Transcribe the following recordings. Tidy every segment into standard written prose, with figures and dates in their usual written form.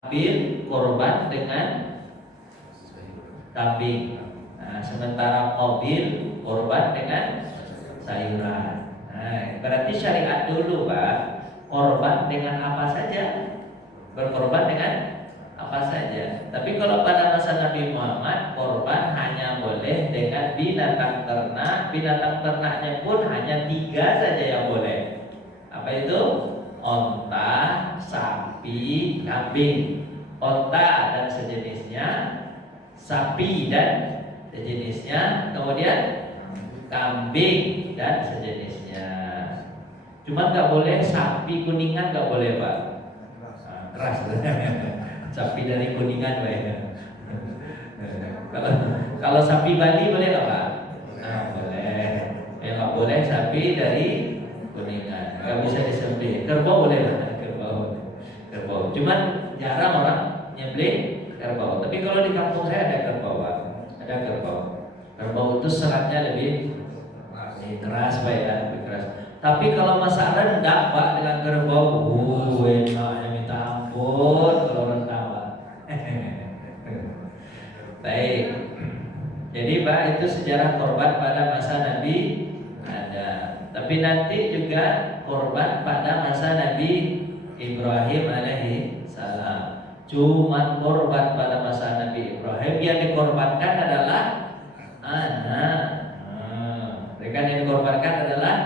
Habil korban dengan kambing. Nah, sementara Qabil korban dengan sayuran. Nah, berarti syariat dulu Pak, korban dengan apa saja, berkorban dengan apa saja. Tapi kalau pada masa Nabi Muhammad, korban hanya boleh dengan binatang ternak. Binatang ternaknya pun hanya 3 saja yang boleh. Apa itu? Onta, sapi, kambing. Onta dan sejenisnya, sapi dan sejenisnya, kemudian kambing dan sejenisnya. Cuma nggak boleh sapi kuningan, nggak boleh Pak. Keras. Sapi dari kuningan Pak. Kalau sapi Bali boleh nggak Pak? Nah, boleh. Nggak boleh sapi dari kuningan, nggak bisa disembelih. Kerbau boleh Pak? Kerbau. Cuman jarang orang nyembelih kerbau. Tapi kalau di kampung saya ada kerbau Pak. Ada kerbau. Kerbau itu seratnya lebih keras Pak ya, lebih keras. Tapi kalau masak rendang Pak dengan kerbau, enaknya minta ampun kalau rendang Pak. Baik. Jadi Pak, itu sejarah korban pada masa Nabi ada. Tapi nanti juga korban pada masa Nabi Ibrahim alaihi salam. Cuma korban pada masa Nabi Ibrahim yang dikorbankan adalah anak. Kan yang dikorbankan adalah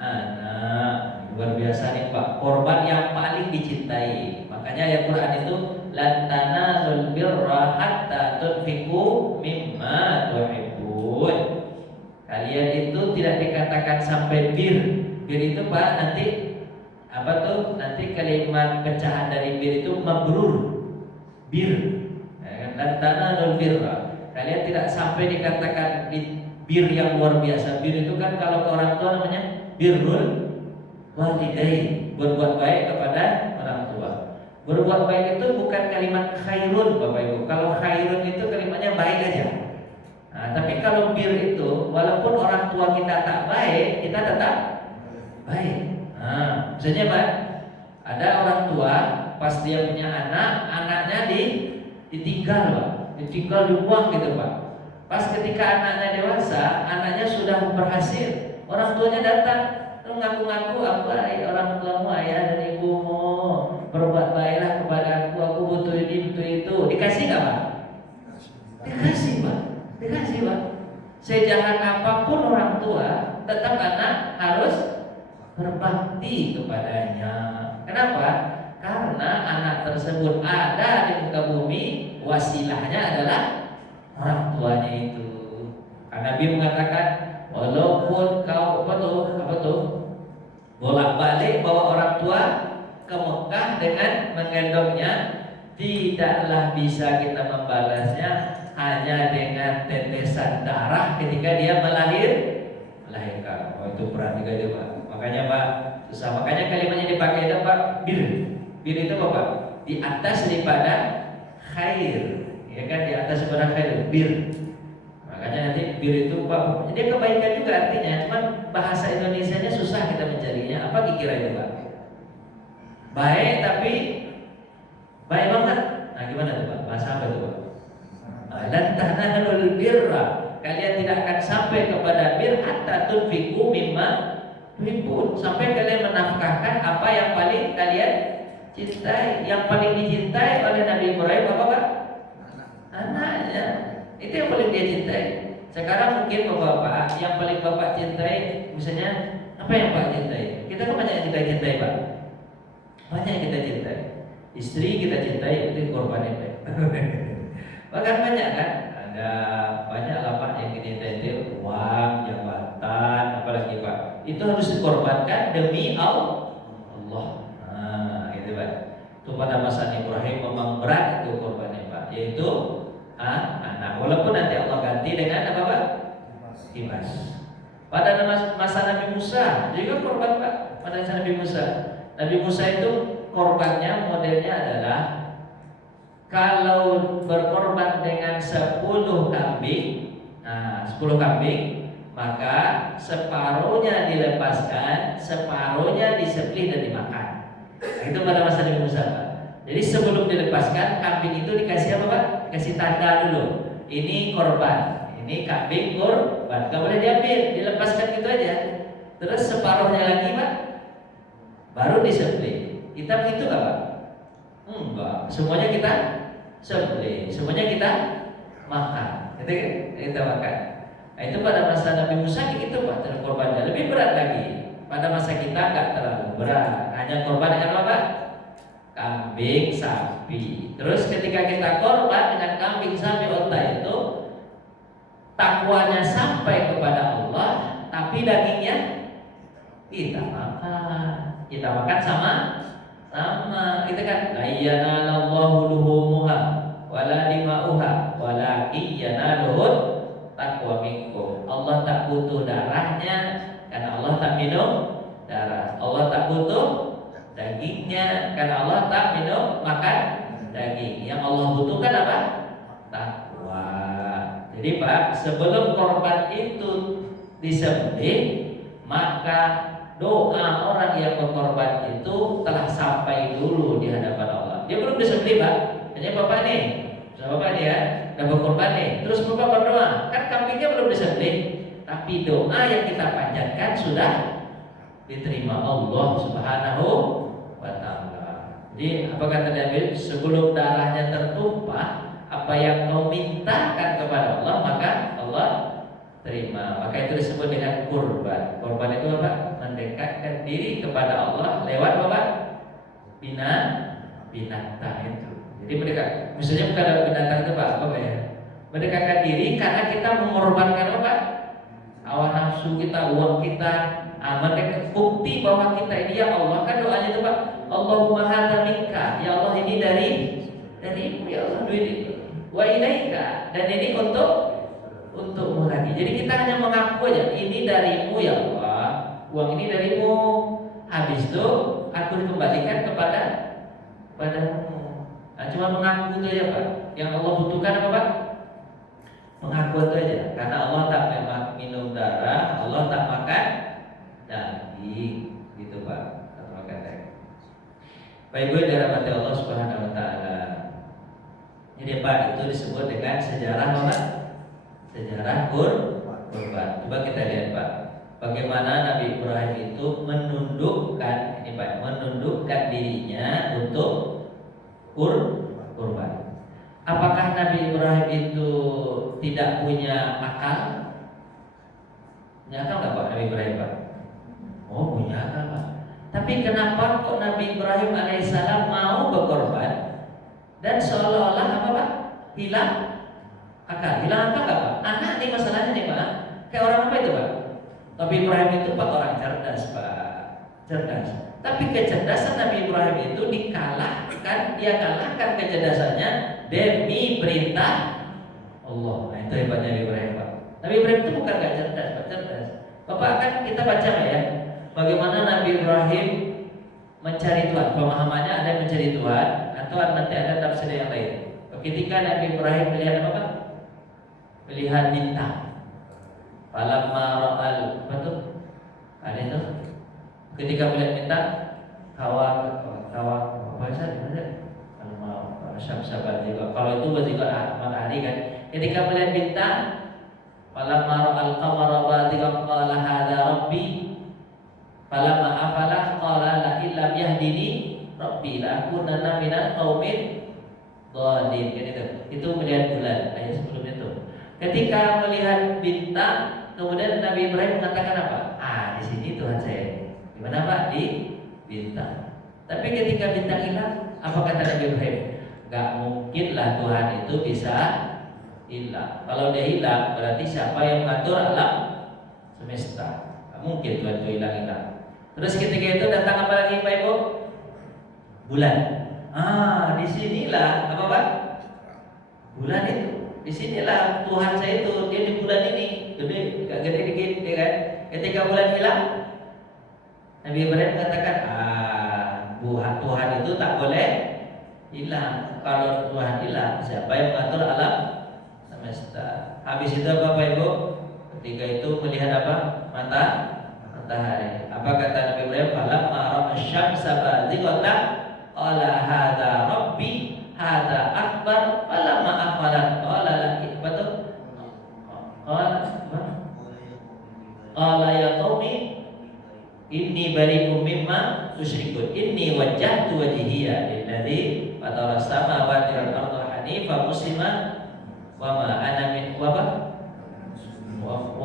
anak. Luar biasa nih Pak, korban yang paling dicintai. Makanya ayat Quran itu lan tanazul birra hatta tunfiqu mimma tuhibbun. Kalian itu tidak dikatakan sampai bir. Bir itu Pak nanti apa tuh? Nanti kalimat pecahan dari bir itu mabrur. Bir. Lan tanazul birra. Kalian tidak sampai dikatakan bir yang luar biasa. Bir itu kan kalau ke orang tua namanya birrul walidain, berbuat baik kepada orang tua. Berbuat baik itu bukan kalimat khairun Bapak Ibu. Kalau khairun itu kalimatnya baik aja. Nah, tapi kalau bir itu walaupun orang tua kita tak baik, kita tetap baik. Nah, misalnya Pak, ada orang tua pas dia punya anak, anaknya ditinggal Pak, ditinggal dibuang gitu Pak. Pas ketika anaknya dewasa, anaknya sudah berhasil, orang tuanya datang, lu ngaku-ngaku apa? Orang tuamu, ayah dan ibumu, berbuat baiklah kepada aku butuh ini, butuh itu. Dikasih nggak Pak? Dikasih Pak, dikasih Pak. Sejahat apapun orang tua, tetap anak harus berbakti kepadanya. Kenapa? Karena anak tersebut ada di muka bumi, wasilahnya adalah orang tuanya itu. Karena Nabi mengatakan, walaupun kau apa tuh bolak-balik bawa orang tua ke Mekah dengan menggendongnya, tidaklah bisa kita membalasnya hanya dengan tetesan darah ketika dia melahirkan. Oh, itu perhatikan juga Pak. Makanya Pak, susah. Makanya kalimatnya dipakai itu Pak, bir. Bir itu apa Pak? Di atas daripada khair. Ya kan, di atas daripada khair, bir. Makanya nanti bir itu Pak, dia kebaikan juga artinya. Cuman bahasa Indonesianya susah kita mencarinya. Apa kira itu Pak? Baik tapi baik banget. Nah gimana tuh Pak? Bahasa apa itu Pak? Lan tanalul birra. Kalian tidak akan sampai kepada bir hatta tunfiqu mimma tuhibbun. Sampai kalian menafkahkan apa yang paling kalian cintai. Yang paling dicintai oleh Nabi Ibrahim apa Pak? Anaknya. Itu yang paling dia cintai. Sekarang mungkin bapak-bapak yang paling bapak cintai, misalnya apa yang Pak cintai? Kita kan banyak yang kita cintai Pak. Banyak yang kita cintai. Istri kita cintai, itu korbannya Pak. Bahkan banyak kan? Ada banyak lah Pak yang kita cintai, uang, jabatan, apalagi Pak. Itu harus dikorbankan demi Allah. Nah, itu Pak. Itu pada masa Ibrahim memang berat itu korbannya Pak, yaitu anak. Walaupun nanti Allah ganti dengan apa Pak? Ibas. Pada masa Nabi Musa juga korban Pak. Pada masa Nabi Musa, Nabi Musa itu korbannya modelnya adalah kalau berkorban dengan 10 kambing, nah 10 kambing, maka separuhnya dilepaskan, separuhnya disembelih dan dimakan. Nah, itu pada masa Nabi Musa Pak. Jadi sebelum dilepaskan kambing itu dikasih apa Pak? Dikasih tanda dulu. Ini korban, ini kambing korban. Gak boleh diambil, dilepaskan gitu aja. Terus separuhnya lagi Pak, baru disembelih. Kita begitu nggak Pak? Enggak. Semuanya kita sembelih, semuanya kita makan. Itu kita makan. Nah, itu pada masa Nabi Musa gitu Pak, korbannya lebih berat lagi. Pada masa kita nggak terlalu berat, hanya korban dengan apa? Kambing, sapi. Terus ketika kita korban dengan kambing, sapi, unta itu, takwanya sampai kepada Allah, tapi dagingnya kita makan. Kita makan sama itu kan. La yanalallahu luhumuha wala dima'uha walakin yanaluhut taqwa minkum. Allah tak butuh darahnya karena Allah tak minum darah. Allah tak butuh dagingnya karena Allah tak minum makan daging. Yang Allah butuhkan apa? Takwa. Jadi Pak, sebelum korban itu disembelih, maka doa orang yang berkorban itu telah sampai dulu di hadapan Allah. Dia belum disembelih Pak, hanya Bapak nih, Bapak nih ya, udah berkorban nih. Terus Bapak berdoa, kan kambingnya belum disembelih, tapi doa yang kita panjatkan sudah diterima Allah Subhanahu wa Ta'ala. Jadi apa kata Nabi? Sebelum darahnya tertumpah, apa yang kau mintakan kepada Allah, maka Allah terima. Maka itu disebut dengan kurban. Kurban itu apa? Mendekatkan diri kepada Allah lewat apa? Binatang itu. Jadi mendekat. Misalnya bukan ada binatang itu Pak, apa ya? Mendekatkan diri karena kita mengorbankan apa? Hawa nafsu kita, uang kita. Mendekat bukti bahwa kita ini ya Allah, kan doanya itu Pak. Allahumma hadza minka. Ya Allah, ini darimu ya Allah, duit itu. Wa ilaika, dan ini untukmu lagi. Jadi kita hanya mengaku aja, ini darimu ya Allah, uang ini darimu. Habis itu aku dikembalikan kepadamu. Nah, cuma mengaku itu aja Pak. Yang Allah butuhkan apa Pak? Pengakuan itu aja. Karena Allah tak memang minum darah, Allah tak makan daging, gitu Pak. Tak makan daging. Baik Ibu yang dirahmati Allah Subhanahu wa Ta'ala. Jadi Pak, itu disebut dengan sejarah apa? Sejarah kurban. Coba kita lihat Pak, bagaimana Nabi Ibrahim itu menundukkan ini Pak, menundukkan dirinya untuk kurban. Apakah Nabi Ibrahim itu tidak punya akal? Punya akal nggak Pak Nabi Ibrahim Pak? Oh, punya akal Pak. Tapi kenapa kok Nabi Ibrahim alaihissalam mau berkorban dan seolah-olah apa Pak? Hilang akal. Hilang akal nggak Pak? Anak nih masalahnya nih Pak. Kayak orang apa itu Pak? Nabi Ibrahim itu Pak orang cerdas Pak. Cerdas. Tapi kecerdasan Nabi Ibrahim itu dia kalahkan kecerdasannya demi perintah Allah. Nah, itu hebatnya Nabi Ibrahim Pak. Nabi Ibrahim itu bukan gak cerdas Pak, cerdas. Bapak kan kita baca ya, bagaimana Nabi Ibrahim mencari Tuhan. Pemahamannya ada yang mencari Tuhan, atau nanti ada tafsir yang lain. Ketika Nabi Ibrahim melihat apa Pak? Melihat bintang. Falamma ra'al, apa tuh? Ada itu. Ketika melihat bintang, kawan bahasa di mana? Kalau itu juga matahari kan. Ketika melihat bintang, falamma ra'al qamara badiqan qala hadza rabbi. Falamma afala qala la illam yahdini rabbi la akunanna minal qaumin dhalin. Itu melihat bulan ayat sebelum itu. Ketika melihat bintang, kemudian Nabi Ibrahim mengatakan apa? Di sini Tuhan saya. Di mana Pak? Di bintang. Tapi ketika bintang hilang, apa kata Nabi Ibrahim? Gak mungkinlah Tuhan itu bisa hilang. Kalau dia hilang, berarti siapa yang mengatur alam semesta? Gak mungkin Tuhan itu hilang. Terus ketika itu datang apa lagi Pak Ibu? Bulan. Disinilah apa Pak? Bulan itu. Disinilah Tuhan saya itu, dia di bulan ini. Gede, gak gede dikit, ya kan? Ketika bulan hilang, Nabi Ibrahim mengatakan, Tuhan itu tak boleh hilang. Kalau Tuhan hilang, siapa yang mengatur alam semesta? Habis itu apa Bapak Ibu? Ketika itu melihat apa? Matahari. Apa kata Nabi Ibrahim? Falamma ra'a asy-syamsa bazighatan qala hadza rabbi hadza akbar falamma afalat qala la ibatu qala ya qaumi inni bari'um mimma tusyrikun inni wajjahtu wajhiya lilladzi fatara samawati wal arda hanifa musliman wa ma ana min wa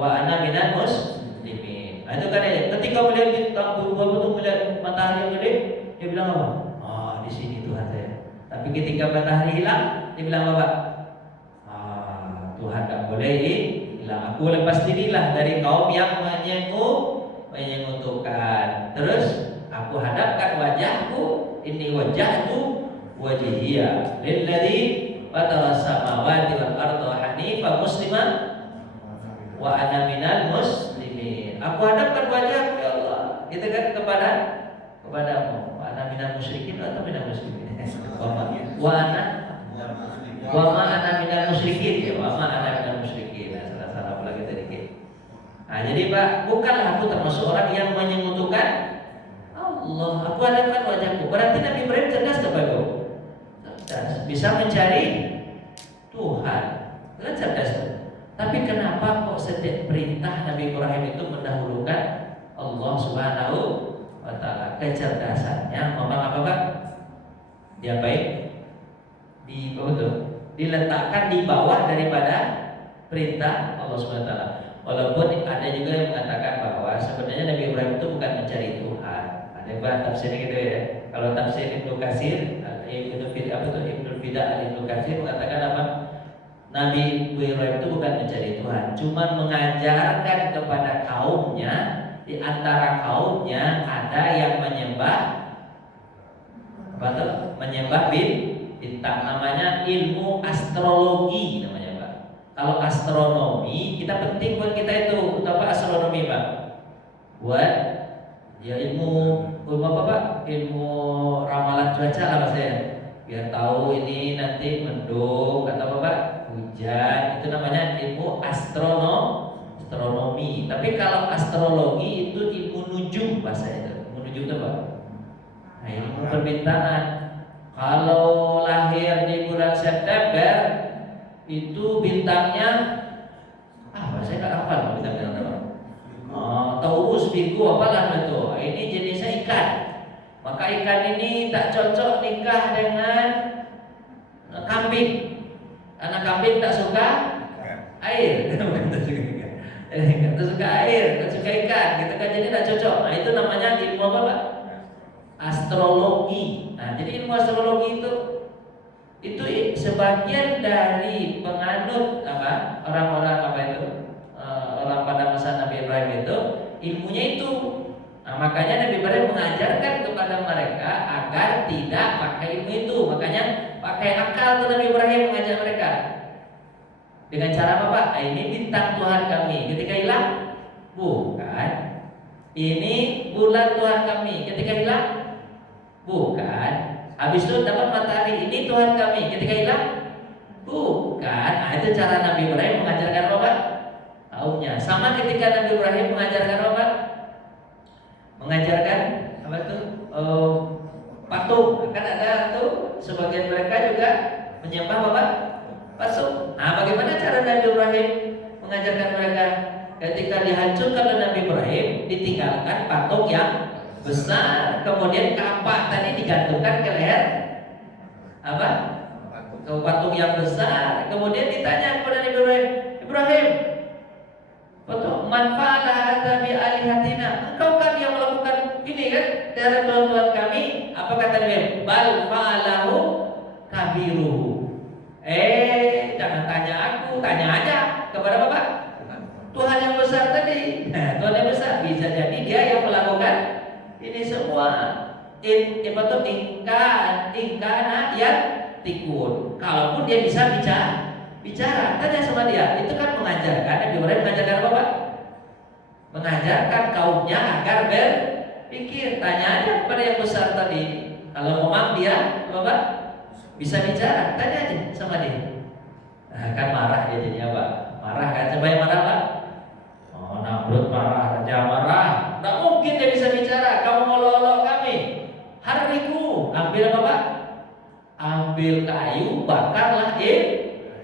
ana minal muslimin. Itu kan ya, ketika melihat bintang berubah-ubah melihat matahari gede, dia bilang apa? Oh, di sini Tuhan saya. Tapi ketika matahari hilang, dia bilang apa? Tuhan tak boleh hilang. Aku lepas dirilah dari kaum yang menyekutukan. Terus aku hadapkan wajahku, ini wajahku wajhiya lilladzi fatara samawati wal arda hanifa musliman wa ana minal muslimin. Aku hadapkan wajahku ya Allah, kita kan kepadamu. Wa ana minal musyrikin atau minal muslimin. Wa ana minal musyrikin ya, wa ma ana minal musyrikin. Salah pula kita dikit. Nah, jadi Pak, bukanlah aku termasuk orang yang menyekutukan Allah. Aku hadapkan wajahku. Berarti Nabi Ibrahim cerdas kepada cerdas, bisa mencari Tuhan. Kan cerdas tuh. Tapi kenapa kok setiap perintah Nabi Ibrahim itu mendahulukan Allah Subhanahu wa taala? Kecerdasannya memang apa Pak? Dia baik diletakkan di bawah daripada perintah Allah Subhanahu wa taala. Walaupun ada juga yang mengatakan bahwa sebenarnya Nabi Ibrahim itu bukan mencari Tuhan. Ada yang tafsirnya gitu ya. Kalau tafsir Ibnu Katsir, Ibnu Fidah Ibnu Katsir mengatakan apa? Nabi Ibrahim itu bukan mencari Tuhan, cuma mengajarkan kepada kaumnya. Di antara kaumnya ada yang menyembah apa tuh? Menyembah bintang, namanya ilmu astrologi namanya Pak. Kalau astronomi kita penting buat kita itu, apa astronomi Pak? Buat ya ilmu apa Pak? Ilmu ramalan cuaca lah saya. Biar tahu ini nanti mendung atau apa Pak? Hujan. Itu namanya ilmu astronomi. Tapi kalau astrologi itu ilmu nujum bahasa itu. Ilmu nujum itu Pak. Nah, ilmu perbintangan. Kalau lahir di bulan September itu bintangnya saya nggak hafal bintangnya apa. Taurus, Virgo, apalah itu. Ini jenisnya ikan. Maka ikan ini tak cocok nikah dengan kambing, karena kambing tak suka air. Tak suka air, tak suka ikan, gitu kan, jadi tak cocok. Nah itu namanya ilmu apa Pak? Astrologi. Nah jadi ilmu astrologi itu sebagian dari penganut apa orang-orang apa itu orang pada masa Nabi Ibrahim itu ilmunya itu. Nah, makanya Nabi Ibrahim mengajarkan kepada mereka agar tidak pakai ilmu itu. Makanya pakai akal tuh Nabi Ibrahim mengajak mereka. Dengan cara apa Pak? Ini bintang Tuhan kami. Ketika hilang, bukan. Ini bulan Tuhan kami. Ketika hilang, bukan. Habis itu dapat matahari. Ini Tuhan kami. Ketika hilang, bukan. Nah, itu cara Nabi Ibrahim mengajarkan apa Pak? Kaumnya. Sama ketika Nabi Ibrahim mengajarkan apa Pak? Mengajarkan apa itu patung. Kan ada tuh sebagian mereka juga menyembah apa patung. Nah bagaimana cara Nabi Ibrahim mengajarkan mereka? Ketika dihancurkan oleh Nabi Ibrahim, ditinggalkan patung yang besar, kemudian kapak tadi digantungkan ke leher apa? Ke patung yang besar. Kemudian ditanya kepada Nabi Ibrahim, betul, manfaatlah hadza bi alihatina. Engkau kan yang melakukan ini kan dari Tuhan kami. Apa kata Nabi? Bal fa'alahu kabiruhu. Jangan tanya aku, tanya aja kepada Bapak. Tuhan yang besar tadi. Nah, Tuhan yang besar bisa jadi dia yang melakukan ini semua. Ingkana yang tikun. Kalaupun dia bisa bicara, tanya sama dia. Itu kan mengajarkan, Nabi Ibrahim mengajarkan apa Pak? Mengajarkan kaumnya agar berpikir. Tanya aja kepada yang besar tadi. Kalau memang dia apa Pak? Bisa bicara, tanya aja sama dia. Nah, kan marah dia jadinya Pak. Marah kan, coba yang marah Pak. Namrud marah, raja marah. Nggak mungkin dia bisa bicara. Kamu ngolok-olok kami. Hariku ambil apa Pak? Ambil kayu, bakarlah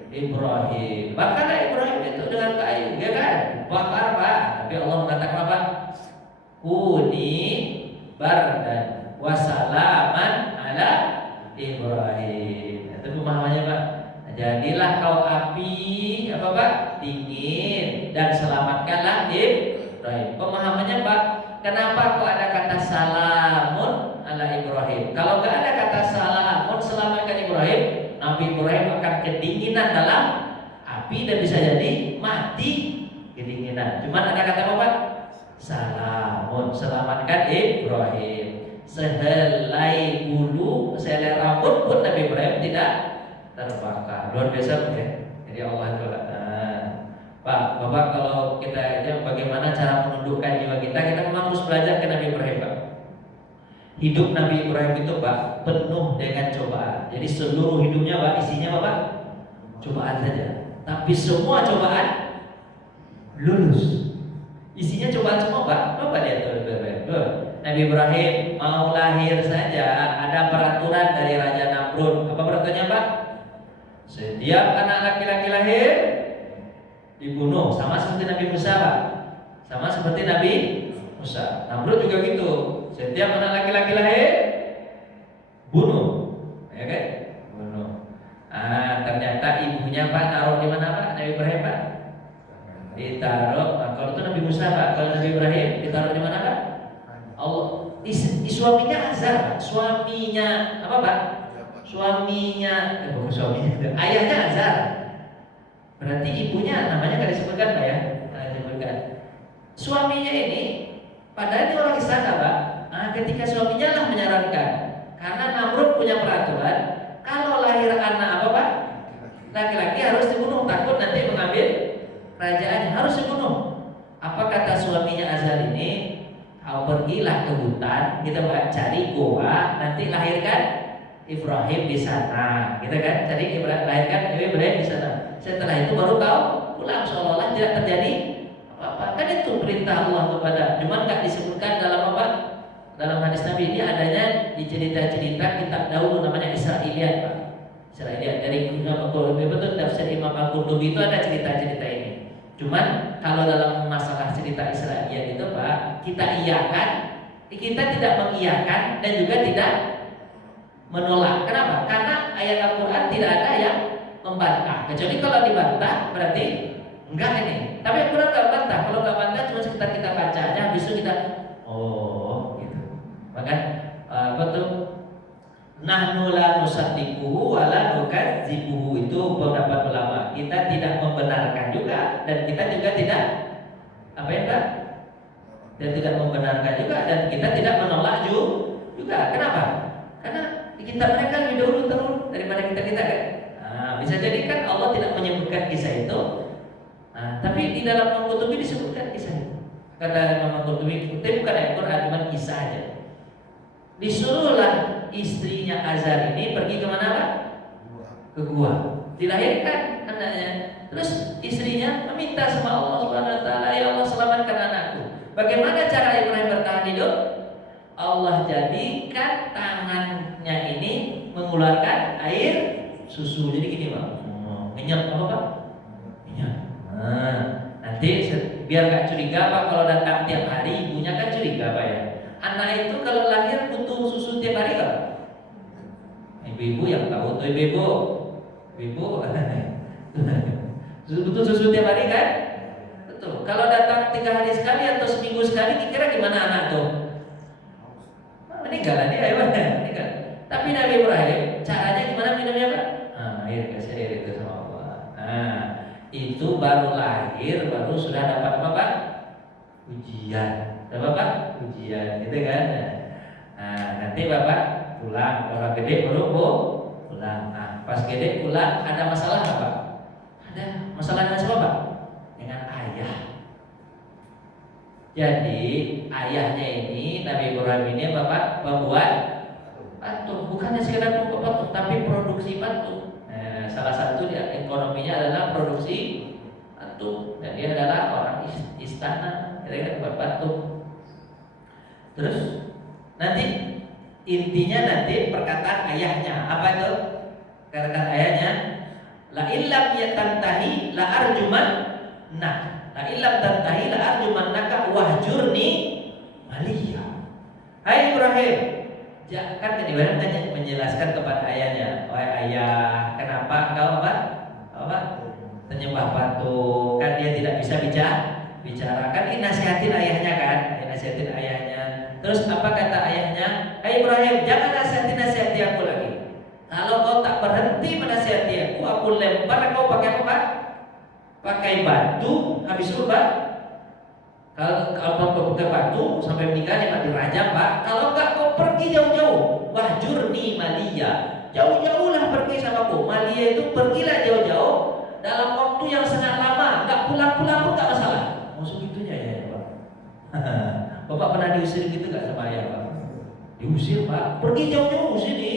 Ibrahim. Bakarlah Ibrahim itu dengan kayu, ya kan? Bakar Pak. Tapi Allah mengatakan apa? Kuni bardan wasalaman ala Ibrahim. Itu pemahamannya Pak. Jadilah kau api apa Pak? Dingin dan selamatkanlah Ibrahim. Pemahamannya Pak, kenapa kok ada kata salamun ala Ibrahim? Kalau nggak ada kata salamun selamatkan Ibrahim, Nabi Ibrahim akan kedinginan dalam api dan bisa jadi mati kedinginan. Cuman ada kata apa Pak? Salamun, selamatkan Ibrahim. Sehelai bulu, sehelai rambut pun Nabi Ibrahim tidak terbakar. Luar biasa ya. Jadi Allah itu Pak, Bapak kalau kita aja bagaimana cara menundukkan jiwa kita memang harus belajar ke Nabi Ibrahim Pak. Hidup Nabi Ibrahim itu Pak penuh dengan cobaan. Jadi seluruh hidupnya Pak isinya Bapak cobaan saja. Tapi semua cobaan lulus. Isinya cobaan semua Pak. Bapak lihat tuh. Nabi Ibrahim mau lahir saja ada peraturan dari Raja Namrud. Apa peraturannya Pak? Setiap anak laki-laki lahir dibunuh, sama seperti Nabi Musa Pak. Sama seperti Nabi Musa. Namrud juga gitu. Setiap anak laki-laki lahir bunuh, ya kan? Bunuh. Ternyata ibunya Pak naruh di mana Pak? Nabi Ibrahim Pak? Ditaruh. Kalau itu Nabi Musa Pak, kalau Nabi Ibrahim ditaruh di mana Pak? Allah. Suaminya Azar Pak. Suaminya apa Pak? Suaminya, bukan suaminya, ayahnya Azar. Berarti ibunya namanya nggak disebutkan Pak ya? Nggak disebutkan. Suaminya ini, padahal ini orang istana Pak. Ketika suaminya lah menyarankan, karena Namrud punya peraturan, kalau lahir anak apa Pak? Laki-laki harus dibunuh, takut nanti mengambil kerajaannya, harus dibunuh. Apa kata suaminya Azar ini? Kau pergilah ke hutan, kita Pak cari goa, nanti lahirkan Ibrahim di sana, gitu kan? Tadi lahirkan Ibrahim di sana. Setelah itu baru kau pulang, seolah-olah tidak terjadi apa-apa. Kan itu perintah Allah kepada. Cuman nggak disebutkan dalam apa? Dalam hadis Nabi ini adanya di cerita-cerita kitab Daud namanya Israiliyat Pak. Israiliyat dari Imam Al-Qurtubi, betul tafsir Imam Al-Qurtubi itu ada cerita-cerita ini. Cuman kalau dalam masalah cerita Israiliyat itu Pak, kita iyakan, kita tidak mengiyakan dan juga tidak menolak. Kenapa? Karena ayat Al-Quran tidak ada yang membantah. Kecuali kalau dibantah berarti enggak ini. Tapi Al-Quran nggak bantah. Kalau nggak bantah cuma sekitar kita baca aja, habis itu kita gitu. Maka apa tuh? Nahnu la nusaddiquhu wa la nukadzibuhu, itu pendapat ulama. Kita tidak membenarkan juga dan kita juga tidak apa ya Pak? Dan tidak membenarkan juga dan kita tidak menolak juga. Kenapa? Karena kita mereka lebih dahulu turun daripada kita kan. Bisa jadi kan Allah tidak menyebutkan kisah itu. Tapi di dalam Al-Qurtubi disebutkan kisah itu. Kata Imam Al-Qurtubi, itu bukan ayat Quran, cuma kisah aja. Disuruhlah istrinya Azar ini pergi kemana Pak? Ke gua. Dilahirkan anaknya. Terus istrinya meminta sama Allah Subhanahu Wa Taala, ya Allah selamatkan anakku. Bagaimana cara Ibrahim bertahan hidup? Allah jadikan tangannya ini mengeluarkan air susu. Jadi gini Pak, minyak apa Pak? Minyak. Nanti biar gak curiga Pak, kalau datang tiap hari ibunya kan curiga Pak ya. Anak itu kalau lahir butuh susu tiap hari Pak? Ibu-ibu yang tahu tuh ibu butuh susu tiap hari kan? Betul. Kalau datang 3 hari sekali atau seminggu sekali, kira gimana anak tuh? Meninggal dia meninggal. Tapi Nabi Ibrahim caranya gimana minumnya Pak? Air, kasih air itu sama Allah. Itu baru lahir, baru sudah dapat apa Pak? Ujian. Dapat Pak? Ujian, gitu kan? Nanti Bapak pulang, orang gede baru pulang. Pas gede pulang ada masalah nggak Pak? Ada masalah dengan siapa Pak? Dengan ayah. Jadi ayahnya ini Nabi Ibrahim ini Bapak pembuat patung, bukannya sekedar pembuat patung, tapi produksi patung. Salah satu dia ekonominya adalah produksi patung, dan dia adalah orang istana, dia buat patung. Terus nanti intinya nanti perkataan ayahnya. Apa itu? Perkataan ayahnya, la illam yatantahi la arjuman nah. La illam tantahi la arjuman naka wahjurni maliya. Hai Ibrahim, kan Ibrahim menjelaskan kepada ayahnya, wahai ayah, kenapa kau apa menyembah patung? Kan dia tidak bisa bicara. Kan dinasihatin ayahnya kan, dinasihatin ayahnya. Terus apa kata ayahnya? Hai Ibrahim, jangan nasihati aku lagi. Kalau kau tak berhenti menasihati aku lempar kau pakai apa? Pakai batu, habis itu Pak. Kalau kau pakai batu sampai menikah dia dirajam Pak. Kalau enggak kau pergi jauh-jauh. Wahjurni maliya. Jauh-jauhlah pergi sama aku. Maliya itu pergilah jauh-jauh dalam waktu yang sangat lama. Enggak pulang-pulang pun enggak masalah. Maksud gitunya ya Pak. Bapak pernah diusir gitu enggak sama ayah Pak? Diusir Pak. Pergi jauh-jauh sini.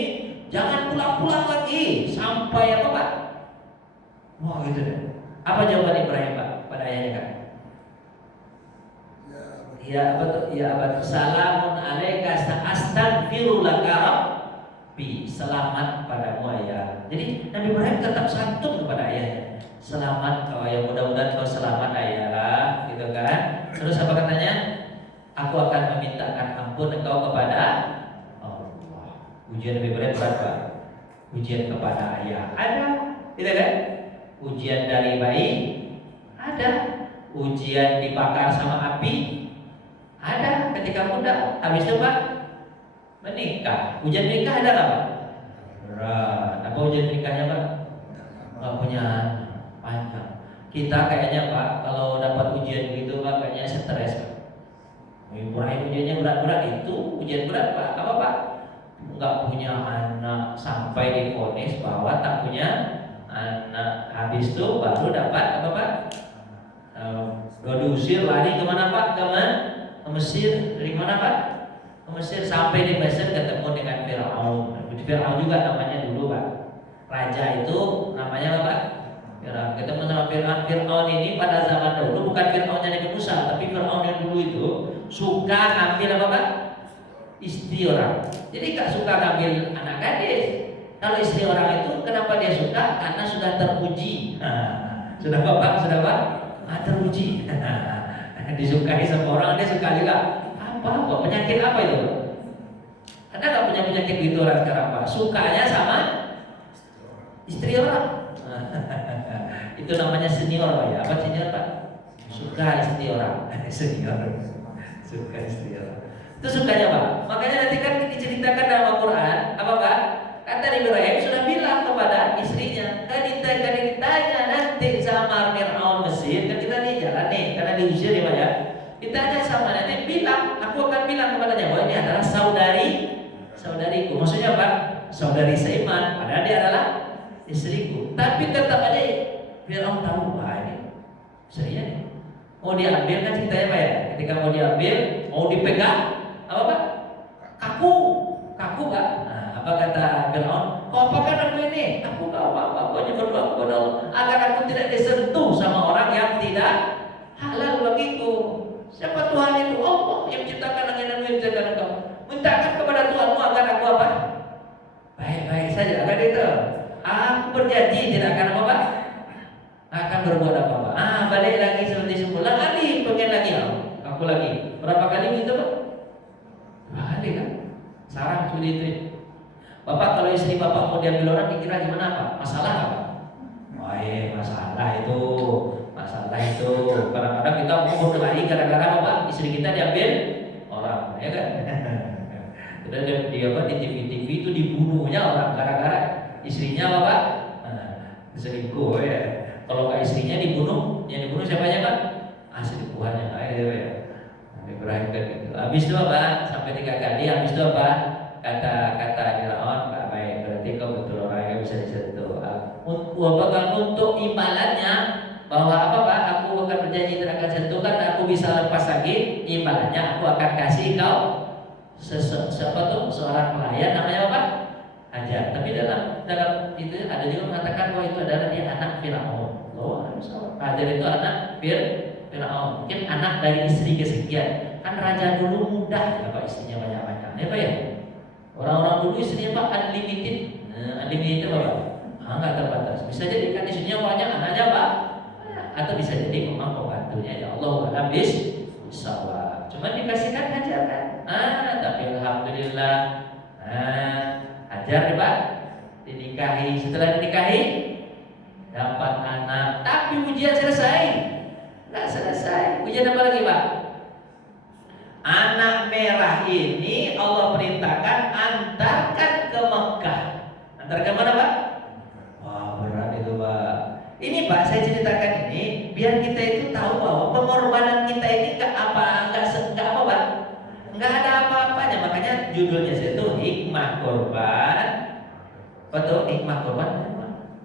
Jangan pulang-pulang lagi sampai apa Pak? Wah gitu deh. Apa jawaban Ibrahim Pak pada ayahnya Kak? Ya apa tuh? Ya apa tuh? Salamun alaika sa'astaghfiru laka rabbi. Selamat padamu ayah. Jadi Nabi Ibrahim tetap santun kepada ayahnya. Selamat kau ayah, mudah-mudahan kau selamat ayah, gitu kan? Terus apa katanya? Aku akan memintakan ampun engkau kepada Allah. Ujian Nabi Ibrahim berapa? Ujian kepada ayah ada, tidak kan? Ujian dari bayi ada, ujian dibakar sama api ada ketika muda. Habis itu Pak menikah. Ujian nikah ada nggak Pak? Berat. Apa ujian nikahnya Pak? Nggak punya panjang. Kita kayaknya Pak kalau dapat ujian gitu Pak kayaknya stres Pak. Ibrahim ujiannya berat-berat, itu ujian berat Pak. Apa Pak? Nggak punya anak sampai divonis bahwa tak punya anak. Habis itu baru dapat apa Pak? Diusir lari kemana Pak? Ke Mesir. Dari mana Pak? Ke Mesir. Sampai di Mesir ketemu dengan Fir'aun. Fir'aun juga namanya dulu Pak. Raja itu namanya apa Pak? Fir'aun. Ketemu sama Fir'aun. Fir'aun ini pada zaman dahulu bukan Fir'aunnya Nabi Musa, tapi Fir'aun yang dulu itu suka ngambil apa Pak? Istri orang. Jadi gak suka ngambil anak gadis. Kalau istri orang itu kenapa dia suka? Karena sudah teruji. Sudah Bapak, sudah Pak? Teruji. Disukai sama orang, dia suka juga. Apa? Penyakit apa itu? Ada nggak punya penyakit gitu orang sekarang Pak? Sukanya sama istri orang. Itu namanya senior Pak ya. Apa senior Pak? Suka istri orang. Senior. Suka istri orang. Itu sukanya Pak. Makanya nanti kan diceritakan dalam Al-Quran apa Pak? Kata Ibrahim sudah bilang kepada istrinya, kan ditanya nanti sama Fir'aun Mesir, kan kita nih jalan nih karena diusir ya Pak ya. Ditanya sama nanti bilang, aku akan bilang kepadanya bahwa ini adalah saudariku. Maksudnya Pak? Saudari seiman, padahal dia adalah istriku. Tapi tetap aja Fir'aun tahu, wah ini istrinya nih. Mau diambil kan ceritanya Pak ya. Ketika mau diambil, mau dipegang, apa Pak? Kaku Pak. Nah, apa kata Fir'aun? Kau apakan aku ini? Aku gak apa-apa. Aku hanya berdoa kepada Allah agar aku tidak disentuh sama orang yang tidak halal bagiku. Siapa Tuhan itu? Allah yang menciptakan langit dan bumi, menciptakan engkau. Mintakan kepada Tuhanmu agar aku apa? Baik-baik saja. Agar itu, aku berjanji tidak akan apa? Akan berbuat apa-apa. Balik lagi seperti semula. Kali pengen lagi aku lagi. Berapa kali gitu Pak? 2 kali kan? Sarang seperti itu. Bapak kalau istri Bapak mau diambil orang, dikira gimana Pak? Masalah apa? Masalah itu. Kadang-kadang kita mau berkelahi gara-gara Bapak istri kita diambil orang, ya kan? Dan di TV itu dibunuhnya orang gara-gara istrinya Bapak selingkuh ya. Kalau nggak istrinya dibunuh, yang dibunuh siapanya Pak? Selingkuhannya, ya. Ibrahim kan gitu. Habis itu apa? Sampai 3 kali. Habis itu apa? Kata Firaun, baik, berarti kau betul orang yang bisa disentuh. Untuk imbalannya bahwa apa Pak? Aku akan berjanji tidak akan sentuh kan? Aku bisa lepas lagi. Imbalannya aku akan kasih kau seorang pelayan namanya apa? Hajar. Tapi dalam itu ada juga mengatakan bahwa itu adalah dia anak Firaun. Hajar itu anak Firaun. Mungkin anak dari istri kesekian. Kan raja dulu mudah ya Pak, istrinya banyak-banyak. Ya Pak ya? Orang-orang dulu istrinya Pak unlimited. Unlimited apa? Nggak terbatas. Bisa jadi kan istrinya banyak, anaknya Pak. Atau bisa jadi memang pembantunya ya Allah habis sawah. Cuma dikasihkan hajar kan. Tapi alhamdulillah. Hajar nih Pak. Dinikahi. Setelah dinikahi dapat anak. Tapi ujian selesai. Nggak selesai. Ujian apa lagi Pak? Anak merah ini Allah perintahkan antarkan ke Mekah. Antarkan mana Pak? Wah berat itu Pak. Ini Pak saya ceritakan ini biar kita itu tahu bahwa pengorbanan kita ini nggak apa Pak? Nggak ada apa-apanya. Makanya judulnya itu hikmah korban. Betul hikmah korban.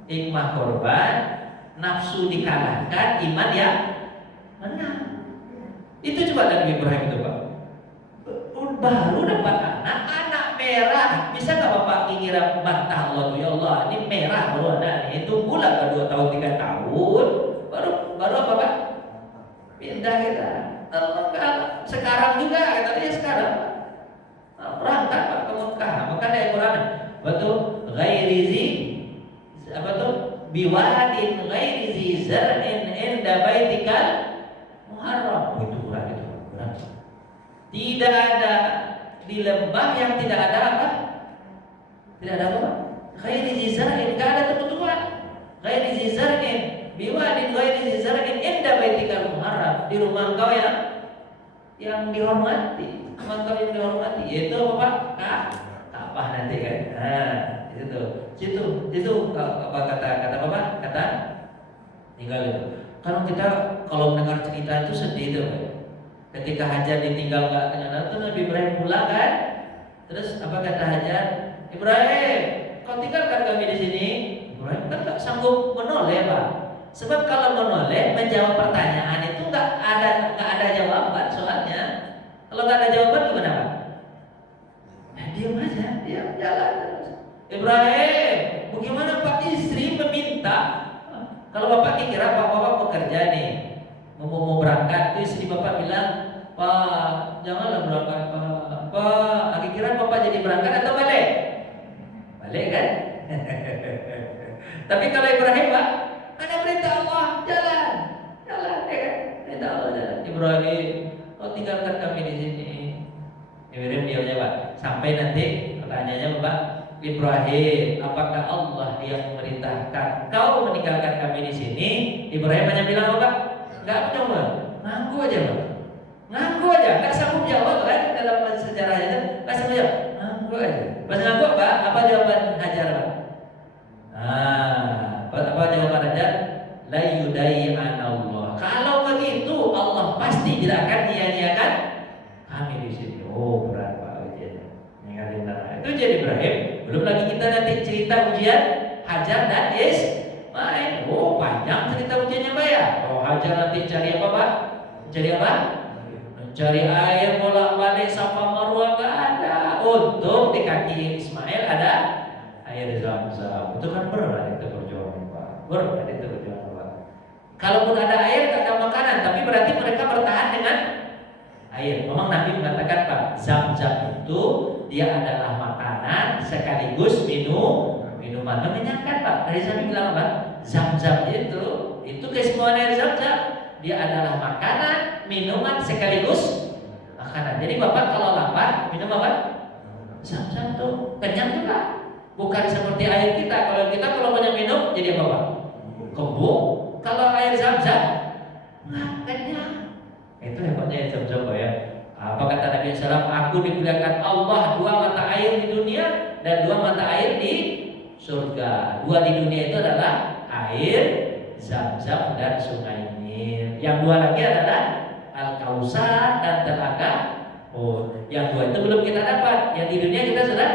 Hikmah korban nafsu dikalahkan iman ya menang. Itu coba Nabi Ibrahim itu Pak. Baru dapat anak merah. Bisa nggak Bapak kira bantah Allah tuh ya Allah ini merah baru ada nih. Tunggulah 2 tahun 3 tahun baru apa Pak? Pindah kita. Sekarang juga katanya sekarang berangkat Pak ke Mekah. Maka ada Quran betul ghairi zi apa tuh biwadin ghairi zi zar'in inda baitikal muharram. Itu Quran itu. Tidak ada di lembah yang tidak ada apa? Tidak ada apa? Ghairi zizar'in, enggak ada tumbuh-tumbuhan. Ghairi zizar'in, biwadin ghairi zizar'in inda baitikal muharram, di rumah engkau yang dihormati. Rumah engkau yang dihormati. Yaitu apa? Ka'bah nanti kan. Itu apa kata Bapak? Kata tinggal itu. Kalau mendengar cerita itu sedih itu, Pak. Ketika Hajar ditinggal nggak ternyata tuh Nabi Ibrahim pulang kan, terus apa kata Hajar? Ibrahim, kau tinggalkan kami di sini. Ibrahim kan nggak sanggup menoleh Pak. Sebab kalau menoleh menjawab pertanyaan itu nggak ada jawaban soalnya. Kalau nggak ada jawaban gimana Pak? Diam aja, diam jalan terus. Ibrahim, bagaimana Pak istri meminta? Kalau Bapak kira Bapak bekerja nih, mau berangkat, tuh istri Bapak bilang, Pak, janganlah berangkat Pak. Kira Bapak jadi berangkat atau balik? Balik kan? Tapi kalau Ibrahim Pak, ada perintah Allah, jalan, ya kan? Perintah Allah jalan. Ibrahim, kau tinggalkan kami di sini. Ibrahim diamnya Pak, sampai nanti pertanyaannya Bapak, Ibrahim, apakah Allah yang memerintahkan kau meninggalkan kami di sini? Ibrahim hanya bilang apa? Enggak mencoba, ngaku aja Pak. Ngaku aja, nggak sanggup jawab kan dalam sejarahnya, nggak sanggup jawab, ngaku aja. Pas ngaku Pak, apa jawaban Hajar Pak? Apa jawaban Hajar? La yudai'an Allah. Kalau begitu Allah pasti tidak akan menyia-nyiakan kami di sini. Oh berat Pak ujiannya. Itu jadi Ibrahim. Belum lagi kita nanti cerita ujian Hajar dan Ismail. Oh panjang cerita ujiannya Pak ya. Oh Hajar nanti cari apa Pak? Cari apa? Cari air bolak-balik Safa Marwah nggak ada. Untung di kaki Ismail ada air Zam-Zam. Itu kan berat itu perjuangan Pak. Berat itu perjuangan Pak. Kalaupun ada air tak ada makanan, tapi berarti mereka bertahan dengan air. Memang Nabi mengatakan Pak, Zam-Zam itu dia adalah makanan sekaligus minuman mengenyangkan Pak. Dari saya bilang Pak, Zam-Zam itu keistimewaan air Zam-Zam. Dia adalah makanan, minuman sekaligus makanan. Jadi Bapak kalau lapar minum apa? Zam-Zam tuh kenyang juga. Bukan seperti air kita. Kalau banyak minum jadi apa Pak? Kembung. Kalau air Zam-Zam nggak kenyang. Itu hebatnya air Zam-Zam Pak ya. Apa kata Nabi SAW? Aku diberikan Allah 2 mata air di dunia dan 2 mata air di surga. 2 di dunia itu adalah air Zam-Zam dan sungai Nil. Yang 2 lagi adalah Al-Kausar dan Telaga. Yang 2 itu belum kita dapat. Yang di dunia kita sudah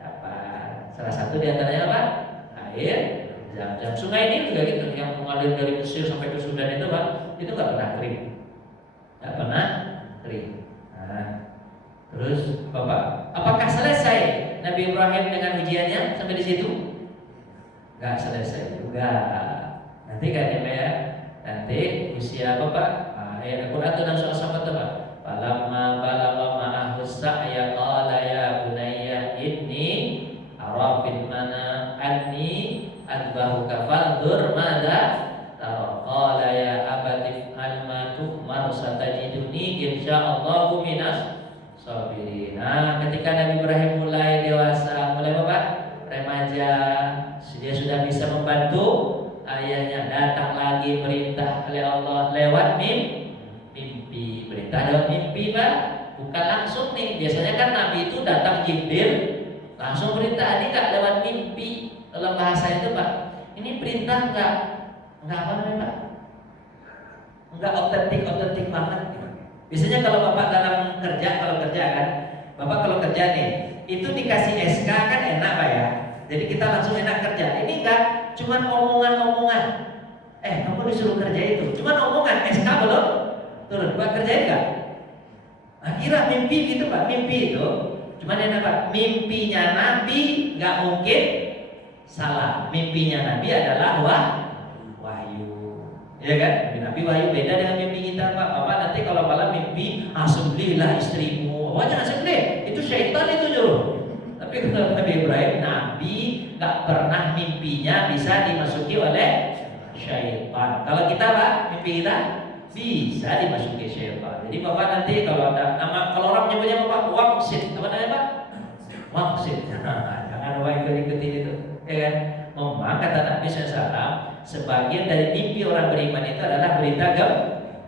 dapat. Salah satu di antaranya apa? Air Zam-Zam. Sungai Nil juga gitu, yang mengalir dari Mesir sampai ke Sudan itu Pak, itu nggak pernah kering. Nggak pernah kering. Terus Bapak, apakah selesai Nabi Ibrahim dengan ujiannya sampai di situ? Nggak selesai juga. Nanti kan ya, nanti usia Bapak, ayat Al-Quran itu dan soal apa tuh Pak? Falamma balagha ma'ahu sa'ya qala ya bunayya ara fil mana anni adbahuka fanzur madza tara qala ya abati al ma tu'mar satajiduni insyaallahu minas sabirin. Nah, ketika Nabi Ibrahim mulai dewasa, mulai apa? Remaja, dia sudah bisa membantu ayahnya. Datang lagi perintah oleh Allah lewat mimpi. Perintah lewat mimpi, Pak. Bukan langsung nih. Biasanya kan Nabi itu datang Jibril, langsung perintah. Ini enggak lewat mimpi. Dalam bahasa itu, Pak. Ini perintah enggak apa namanya, Pak? Enggak otentik banget. Biasanya kalau Bapak dalam kalau kerja kan, Bapak kalau kerja nih, itu dikasih SK kan enak, Pak ya. Jadi kita langsung enak kerja. Ini enggak, cuman omongan-omongan. Kamu disuruh kerja itu, cuman omongan, SK belum turun. Pak kerjain enggak? Kira mimpi gitu, Pak. Mimpi itu cuman enak, Pak. Mimpinya Nabi enggak mungkin salah. Mimpinya Nabi adalah wahyu. Ya kan? Nabi wahyu beda dengan mimpi kita, Pak. Bapak nanti kalau malam mimpi, sembelihlah istrimu. Jangan sembelih, itu syaitan itu nyuruh. Tapi kalau Nabi Ibrahim, Nabi nggak pernah mimpinya bisa dimasuki oleh syaitan. Kalau kita, Pak, mimpi kita bisa dimasuki syaitan. Jadi Bapak nanti kalau ada nama, kalau orang nyebutnya Bapak wangsit, apa namanya, Pak? Wangsit. Jangan Bapak ikut-ikutin itu, ya kan? Memang kata Nabi SAW, sebagian dari mimpi orang beriman itu adalah berita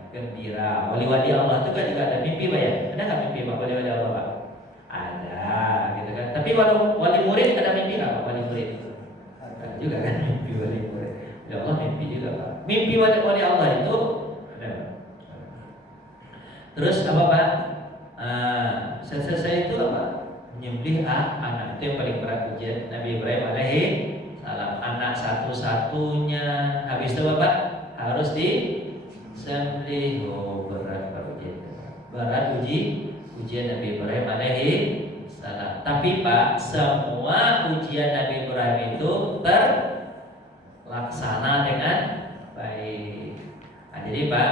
gembira. Wali-wali Allah itu kan juga ada mimpi, Pak ya? Ada nggak mimpi, Pak? Wali-wali Allah, Pak? Ada, gitu kan? Tapi wali murid ada mimpi nggak, Pak? Wali murid ada juga kan mimpi wali murid. Ya Allah mimpi juga, Pak. Mimpi wali Allah itu ada. Terus apa, Pak? Selesai itu apa? Menyembelih anak. Itu yang paling berat ujian Nabi Ibrahim alaihi salam. Anak satu-satunya. Habis itu Bapak harus disembelih. Berat ujian. Berat ujian Nabi Ibrahim alaihi salam. Tapi Pak, semua ujian Nabi Ibrahim itu terlaksana dengan baik. Nah, jadi Pak,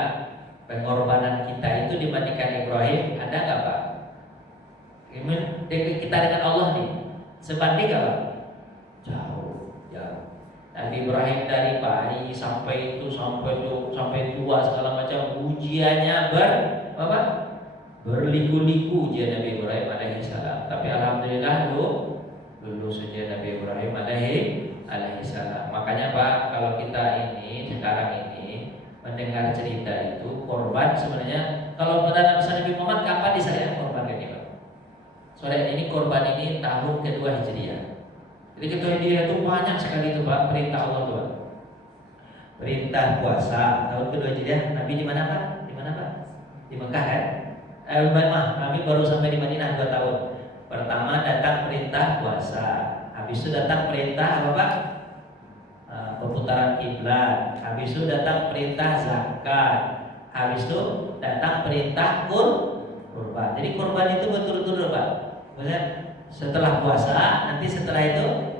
pengorbanan kita itu dibandingkan Ibrahim ada nggak, Pak? Kita dengan Allah nih sebanding nggak, Pak? Jauh. Nabi Ibrahim dari bayi sampai tua segala macam ujiannya berliku-liku ujian Nabi Ibrahim alaihi salam. Tapi alhamdulillah lulus ujian Nabi Ibrahim alaihi salam. Makanya Pak, kalau kita sekarang ini mendengar cerita itu korban, sebenarnya kalau pada Nabi Muhammad kapan disayang korban ini, Pak? Soalnya ini korban ini tahun kedua Hijriah. Jadi kedua Hijriah itu banyak sekali itu, Pak, perintah Allah tuh, Pak. Perintah puasa tahun kedua Hijriah. Nabi di mana, Pak? Di mana, Pak? Di Mekah kan? Kami baru sampai di Madinah 2 tahun. Pertama datang perintah puasa. Habis itu datang perintah apa, Pak? Perputaran kiblat. Habis itu datang perintah zakat. Habis itu datang perintah kurban. Jadi kurban itu betul-betul, Pak. Maksudnya setelah puasa, nanti setelah itu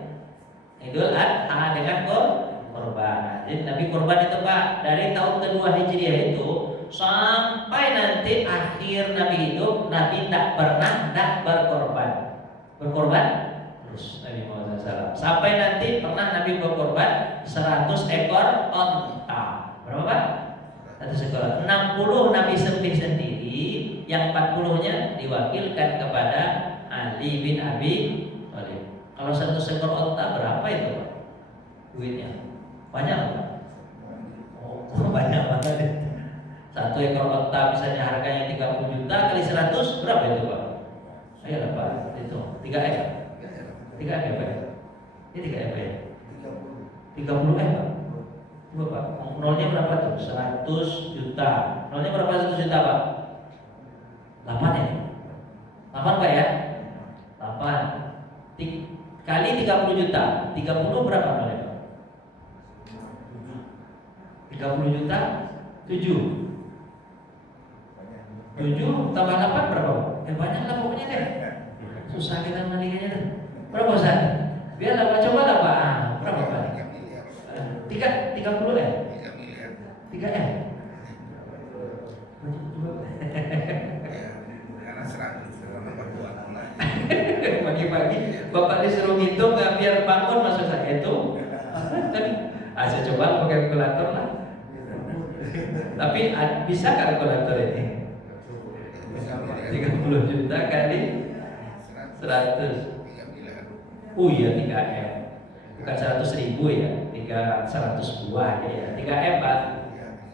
Idul Adha dengan kurban. Jadi Nabi kurban itu, Pak, dari tahun kedua Hijriah itu sampai nanti akhir Nabi hidup, Nabi tidak pernah berkorban terus Nabi Muhammad SAW. Sampai nanti pernah Nabi berkorban 100 ekor onta. Berapa, Pak? 100 ekor. 60 Nabi sembelih sendiri, yang 40-nya diwakilkan kepada Ali bin Abi Thalib. Kalau 100 ekor onta berapa itu, Pak? Duitnya banyak, Pak? Banyak banget. 1 ekor onta misalnya harganya 30 juta kali 100 berapa itu, Pak? Ayo lah, Pak, itu 3M. 3M, Pak. Ini 3M ya? 30M, Pak. Coba, Pak. Nolnya berapa tuh? 100 juta. Nolnya berapa 100 juta, Pak? 8 ya? 8, Pak ya? 8 kali 30 juta. 30 berapa nolnya, Pak? 30 juta 7 tambah 8 berapa? Banyak lah pokoknya deh. Susah kita menandingannya deh. Berapa, Ustaz? Biar lah, coba lah, Pak. Berapa, Pak? 30 ya? 3 ya? Karena 100 pagi-pagi Bapak disuruh ngitung nggak Saya coba pakai kalkulator lah. Tapi bisa kalkulator ini? 30 juta kali 100. Oh iya 3M. Bukan 100.000 ya, 100 buah ya. 3M Pak.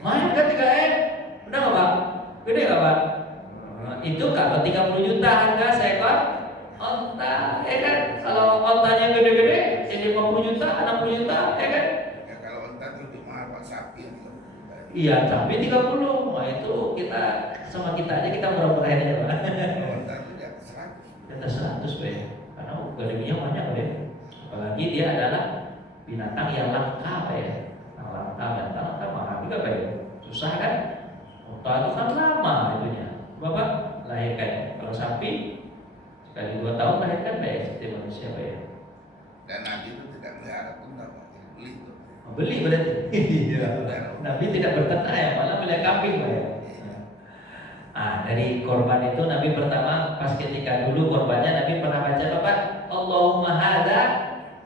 Main kan 3M? Udah nggak Pak? Gede nggak Pak? Itu kalau 30 juta harga seekor onta, ya kan? Kalau ontanya gede-gede, jadi 50 juta, 60 juta, ya kan? Ya kalau onta itu lebih mahal Pak, sapi. Iya, sapi 30. Nah itu kita sama kita aja kita murah-murahin ya Pak. Onta itu di atas 100. Di atas 100 Pak. Karena gajinya banyak Pak. Apalagi dia adalah binatang yang langka Pak ya. Langka, binatang langka mahal juga Pak ya. Susah kan? Onta itu kan lama itunya. Bapak lahirkan. Kalau sapi sekali 2 tahun lahirkan Pak ya, seperti manusia Pak ya. Dan Nabi itu tidak melihara unta Pak, beli itu. Beli berarti. Nabi tidak berternak ya, malah melihara kambing Pak ya. Dari korban itu Nabi pertama pas ketika dulu korbannya Nabi pernah baca Bapak, Allahumma hadza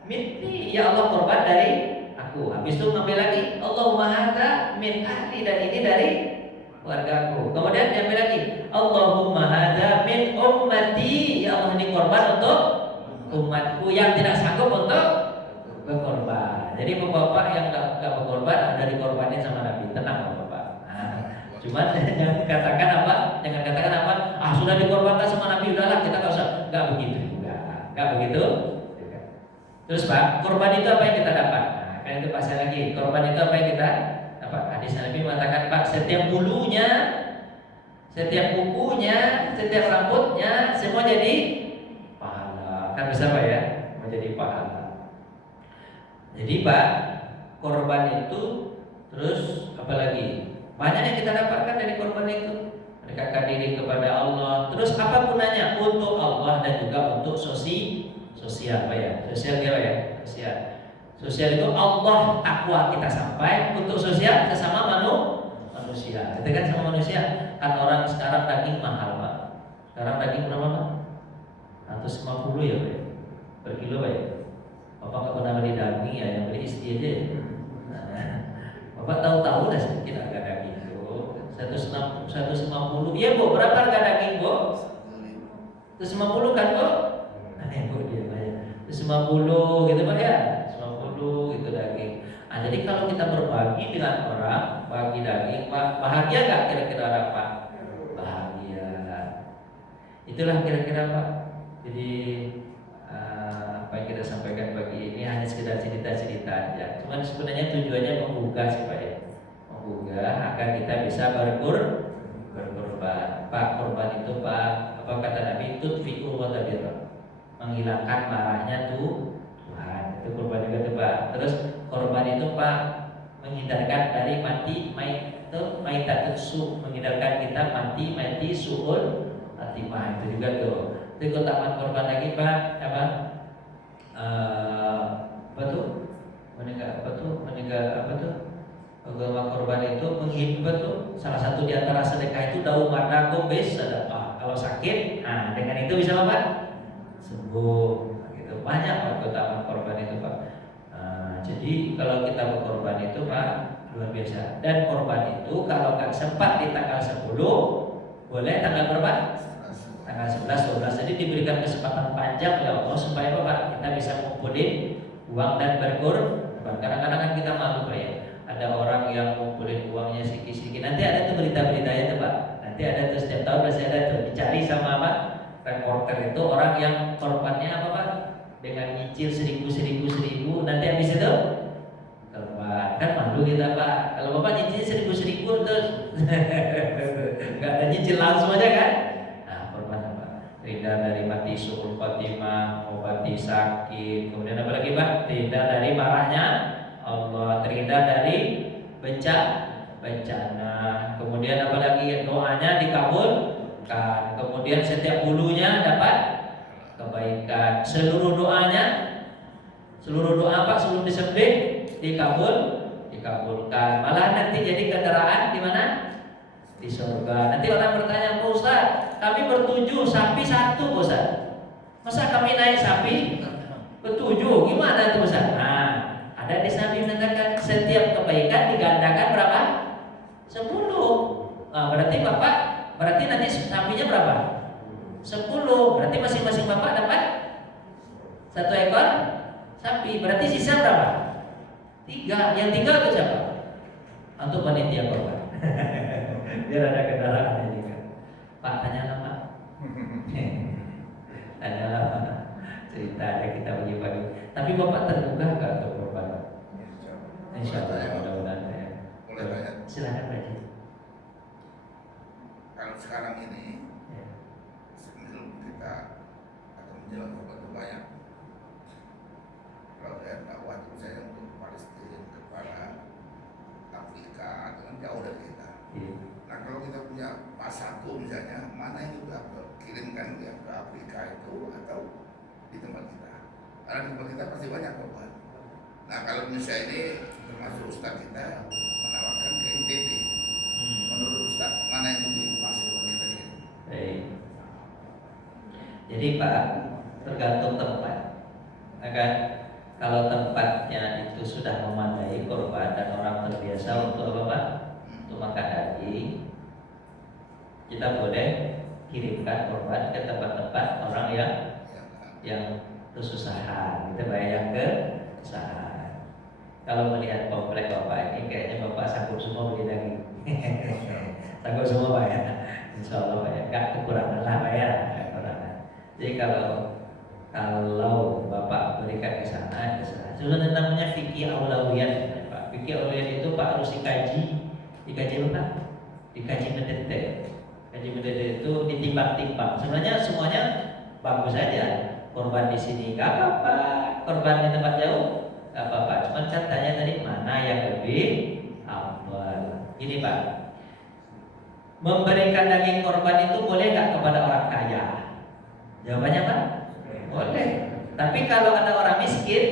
minni, ya Allah korban dari aku. Habis itu ngambil lagi, Allahumma hadza min ahli, dan ini dari keluargaku. Kemudian diambil lagi, Allahumma hadza min ummati, ya Allah ini korban untuk umatku yang tidak sanggup untuk berkorban. Jadi bapak yang nggak berkorban ada dikorbanin sama Nabi, tenang bapak. Cuman jangan katakan apa, sudah dikorbankan sama Nabi, udahlah kita nggak usah. Nggak begitu juga, nggak begitu. Terus Pak, korban itu apa yang kita dapat? Kan itu pasal lagi. Korban itu apa yang kita dapat? Hadis Nabi mengatakan Pak, setiap bulunya, setiap kukunya, setiap rambutnya, semua jadi pahala. Kan besar Pak ya, menjadi pahala. Jadi Pak, korban itu terus apa lagi? Banyak yang kita dapatkan dari korban itu. Mendekatkan diri kepada Allah. Terus apa gunanya? Untuk Allah dan juga untuk sosial Pak ya. Sosial dia Pak ya. Sosial itu Allah takwa kita sampai, untuk sosial sesama manusia. Itu kan sama manusia. Kan orang sekarang daging mahal Pak. Sekarang daging berapa Pak? 150 ya Pak ya? Per kilo Pak ya? Bapak nggak pernah beli daging ya, yang beli istri aja ya. Bapak tahu-tahu dah sedikit harga daging itu 150. Iya Bu, berapa harga daging Bu? 150 kan Bu? Bu dia banyak 150 gitu Pak ya, 150 itu daging. Jadi kalau kita berbagi dengan orang, bagi daging Pak, bahagia nggak kira-kira orang Pak? Bahagia. Itulah kira-kira Pak. Jadi apa yang kita sampaikan pagi ini hanya sekedar cerita-cerita aja. Cuman sebenarnya tujuannya menggugah sih Pak ya, menggugah agar kita bisa berkorban. Pak, korban itu Pak, apa kata Nabi, tutfi'u ghadabi, menghilangkan marahnya Tuhan. Itu korban juga tuh Pak. Terus korban itu Pak menghindarkan dari mati maitatsu, menghindarkan kita mati suul hatimah. Itu juga tuh. Itu keutamaan korban lagi Pak, apa agama korban itu menghibur tuh. Salah satu di antara sedekah itu daun mardakum bis sedekah. Kalau sakit, dengan itu bisa apa? Sembuh. Gitu. Banyak Pak keutamaan korban itu Pak. Jadi kalau kita berkorban itu Pak luar biasa. Dan korban itu kalau nggak sempat di tanggal 10, boleh tanggal berapa? Tanggal 11, 12. Jadi diberikan kesempatan panjang oleh Allah supaya Bapak kita bisa ngumpulin uang dan berkorban. Kadang-kadang kan kita malu Pak ya. Ada orang yang ngumpulin uangnya sedikit-sedikit. Nanti ada tuh berita-beritanya tuh Pak. Nanti ada tuh setiap tahun pasti ada tuh dicari sama apa? Reporter itu orang yang korbannya apa Pak? Dengan nyicil 1000 nanti habis itu korban. Kan malu kita Pak. Kalau Bapak nyicil 1000 terus nggak ada nyicil langsung aja kan? Terhindar dari mati suul khotimah, mengobati sakit. Kemudian apa lagi Pak? Terhindar dari marahnya Allah, terhindar dari bencana. Kemudian apa lagi? Doanya dikabulkan. Kemudian setiap bulunya dapat kebaikan. Seluruh doa Pak sebelum disembelih dikabulkan. Malah nanti jadi kendaraan di mana? Di surga. Nanti orang bertanya, Pak Ustaz, kami bertujuh, sapi 1 Pak Ustaz. Masa kami naik sapi bertujuh? Gimana itu Ustaz? Ada Dan di Nabi mengatakan setiap kebaikan digandakan berapa? 10. Berarti nanti sapinya berapa? 10. Berarti masing-masing bapak dapat 1 ekor sapi. Berarti sisa berapa? 3. Yang 3 itu siapa? Untuk panitia korban. Biar ada kendaraannya juga. Pak, tanyalah Pak. Tanyalah Pak. Cerita ada kita bagi-bagi. Tapi bapak terbuka nggak untuk korban? Insya Allah, mudah-mudahan ya. Mulai banyak. Silakan Pak Haji. Kalau sekarang ini sebelum kita atau menjelang korban banyak, kalau saya dakwah misalnya untuk Palestina kepada Afrika itu kan jauh dari kita. Nah kalau kita punya pas satu misalnya, mana yang kita kirimkan dia ke Afrika itu atau di tempat kita? Karena di tempat kita pasti banyak korban. Nah kalau Indonesia ini termasuk Ustaz kita menawarkan ke NTT. Menurut Ustaz mana yang lebih pas untuk kita ini? Baik. Jadi Pak, tergantung tempat. Akan kalau tempatnya itu sudah memadai korban dan orang terbiasa untuk apa Pak? Untuk makan daging, kita boleh kirimkan korban ke tempat-tempat orang yang kesusahan, kita bayar ke kesusahan. Kalau melihat komplek bapak ini, kayaknya bapak sanggup semua beli daging. Sanggup semua Pak ya. Insya Allah Pak ya, gak kekurangan lah Pak ya, gak kekurangan. Jadi kalau bapak berikan ke sana. Sebenarnya namanya fikih aulawiyat Pak. Fikih aulawiyat itu Pak harus dikaji apa? Dikaji mendetek. Kaji mendetek itu ditimbang-timbang. Sebenarnya semuanya bagus saja. Korban di sini gak apa-apa, korban di tempat jauh gak apa-apa. Cuma caranya tadi mana yang lebih afdal. Ini Pak, memberikan daging korban itu boleh nggak kepada orang kaya? Jawabannya Pak, boleh. Tapi kalau ada orang miskin,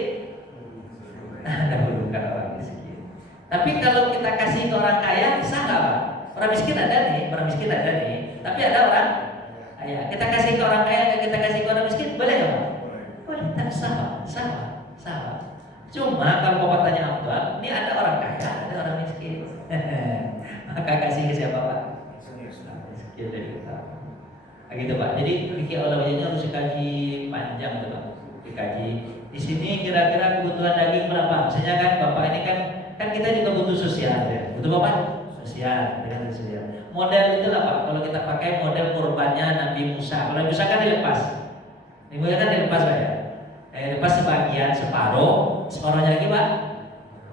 dahulukan orang miskin. Tapi kalau kita kasih ke orang kaya, sah nggak Pak? Orang miskin ada nih, tapi ada orang kaya. Kita kasih ke orang kaya, kita kasih ke orang miskin, boleh nggak Pak? Boleh, tapi sama. Cuma kalau Bapak tanya Abdul, ini ada orang kaya, ada orang miskin. Maka kasih ke siapa Pak? Miskin dari utama. Nah, gitu Pak. Jadi fikih aulawiyahnya harus dikaji panjang tuh Pak. Dikaji. Di sini kira-kira kebutuhan daging berapa? Misalnya kan Bapak ini kan kita juga butuh sosial ya. Butuh Bapak? Sosial, dengan sosial. Model itu lah Pak. Kalau kita pakai model korbannya Nabi Musa. Kalau Nabi Musa kan dilepas. Nabi Musa kan dilepas Pak ya. Lepas sebagian, separuhnya lagi Pak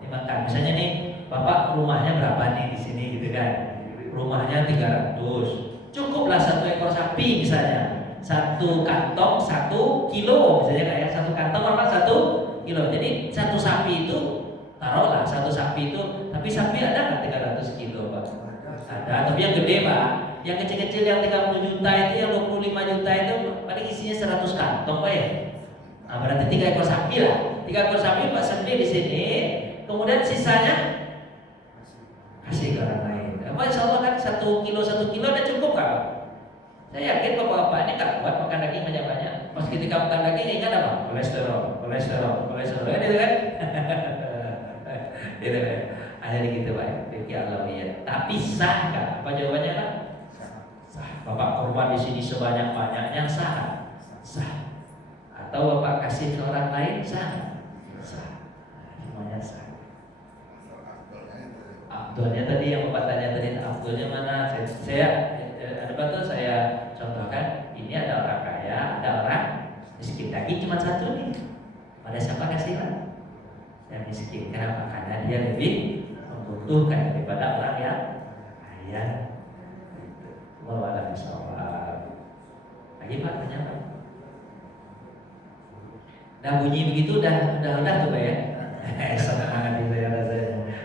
dimakan. Misalnya nih Bapak rumahnya berapa nih di sini gitu kan? Rumahnya 300. Cukuplah 1 ekor sapi misalnya. 1 kantong 1 kilo misalnya kayak 1 kantong apa 1 kilo. Jadi 1 sapi itu taruhlah 1 sapi itu, tapi sapi ada nggak 300 kilo Pak? Ada, tapi yang gede Pak. Yang kecil-kecil yang 30 juta itu, yang 25 juta itu paling isinya 100 kantong Pak ya. Nah, berarti 3 ekor sapi lah. 3 ekor sapi Pak sendiri di sini. Kemudian sisanya kasih ke orang lain. Apa insya Allah kan 1 kilo ada cukup kan? Saya yakin bapak-bapak ini tak kuat makan daging banyak-banyak. Pas ketika makan daging ingat apa? Kolesterol. Itu kan? Itu kan? Hanya gitu Pak. Fikih aulawiyah. Tapi sah nggak? Apa jawabannya Pak? Sah. Bapak korban di sini sebanyak-banyaknya sah. Atau Bapak kasih ke orang lain sah. Semuanya sah. Abdulnya tadi yang Bapak tanya tadi, Abdulnya mana? Saya contohkan, ini ada orang kaya, ada orang miskin. Daging cuma 1 nih. Pada siapa kasih Pak? Yang miskin. Kenapa? Karena dia lebih membutuhkan daripada orang yang kaya. Wallahu a'lam. Lagi Pak, tanya Pak. Nah bunyi begitu udah tuh Pak ya. Semangat itu ya rasanya.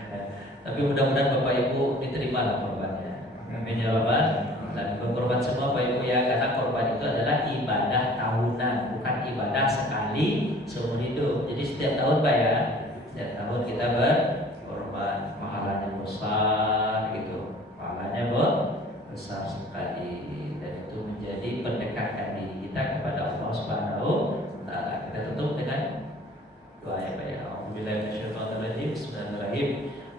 Tapi mudah-mudahan Bapak Ibu diterima lah korbannya. Amin ya Rabbal. Dan berkorban semua Bapak Ibu ya, karena korban itu adalah ibadah tahunan, bukan ibadah sekali seumur hidup. Jadi setiap tahun Pak ya, setiap tahun kita berkorban, pahalanya besar gitu, pahalanya besar sekali, dan itu menjadi pendekatan diri kita kepada Allah Subhanahu wa Ta'ala. Kita tutup dengan doa ya Pak ya. Alhamdulillah.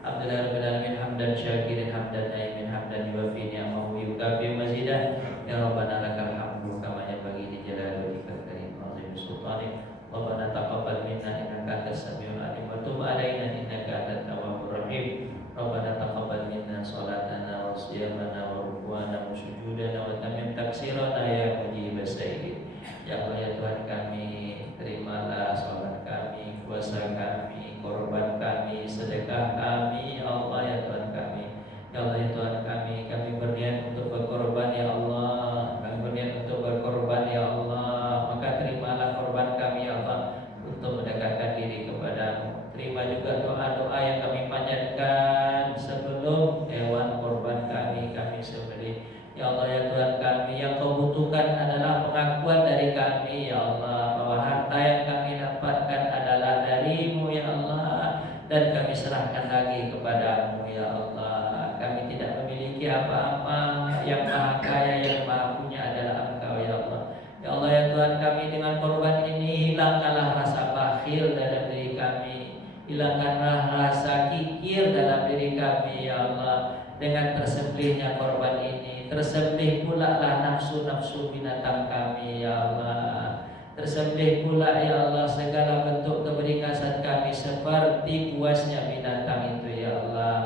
Alhamdulillah rabbil alamin hamdan syakirin hamdan naimin hamdan yuwafi ni'amahu yukafi mazidah. Ya Rabbana lakal hamdu kama yanbaghi li jalali wajhikal karim wa 'azimi sultanik. Rabbana taqabbal minna innaka antas samiul alim wa tub 'alaina innaka antat tawwabur rahim. Rabbana taqabbal minna salatana wa siyamana wa ruku'ana wa sujudana wa tamim taksirana ya mujibas sayyid. Ya Allah ya Tuhan kami, terimalah salat kami, puasa kami, korban kami, sedekah kami, ya Allah ya Tuhan kami. Ya Allah ya Tuhan kami berniat untuk berkorban ya Allah, kami berniat untuk berkorban ya Allah, maka terimalah korban kami ya Allah untuk mendekatkan diri kepadamu. Terima juga doa-doa yang kami panjatkan sebelum hewan korban kami sembelih. Ya Allah ya Tuhan kami, yang kau butuhkan adalah pengakuan dari kami ya Allah, bahwa harta yang kami dapatkan adalah darimu ya Allah, dan kami serahkan lagi kepadamu ya Allah. Kami tidak memiliki apa-apa, yang maha kaya, yang maha punya adalah Engkau ya Allah. Ya Allah ya Tuhan kami, dengan korban ini hilangkanlah rasa bakhil dalam diri kami, hilangkanlah rasa kikir dalam diri kami ya Allah. Dengan tersembelihnya korban ini, tersembelih pula lah nafsu-nafsu binatang kami ya Allah. Tersembelih pula ya Allah segala bentuk keberingasan kami seperti puasnya binatang itu ya Allah.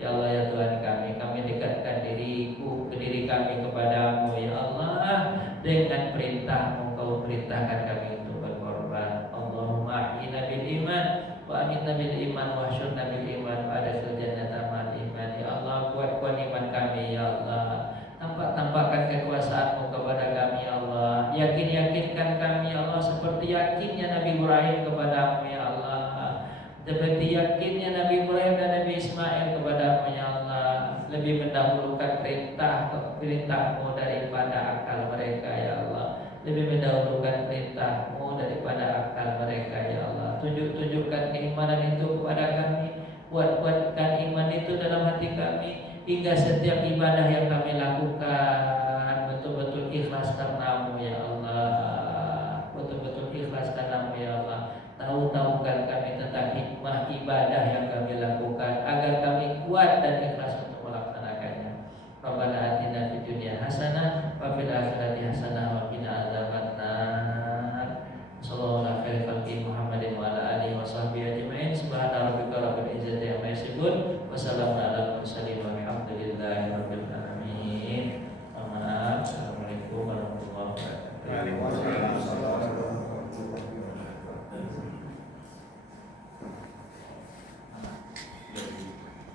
Ya Allah ya Tuhan kami dekatkan diri kami kepadamu ya Allah. Dengan perintahmu kau perintahkan kami untuk berkorban. Allahumma a'ina bil iman wa aminna bil iman wa syurna bil iman wa adkhil jannata ma'al iman. Ya Allah, kuatkan iman kami ya Allah. Tampakkan kekuasaanmu kepada kami ya Allah. Yakinkan kami ya Allah, seperti yakinnya Nabi Ibrahim kepadamu ya Allah. Seperti yakinnya Nabi Ibrahim dan Nabi Ismail kepadamu ya Allah. Lebih mendahulukan perintahmu daripada akal mereka ya Allah. Lebih mendahulukan perintahmu daripada akal mereka ya Allah. Tunjukkan keimanan itu kepada kami. Kuatkan iman itu dalam hati kami, hingga setiap ibadah yang kami lakukan betul-betul ikhlas karenamu ya Allah. Betul-betul ikhlas karenamu ya Allah. Tahu-tahukan kami tentang hikmah ibadah yang kami lakukan, agar kami kuat dan ikhlas untuk melaksanakannya. Rabbana atina fid dunya hasanah wa fil akhirati hasanah wa qina adzabannar. Sallallahu alaihi wa sallam Muhammadin wa ala alihi wa sahbihi ajma'in. Subhana rabbika rabbil izzati amma yasifun wa salamun alal mursalin walhamdulillahi rabbil alamin.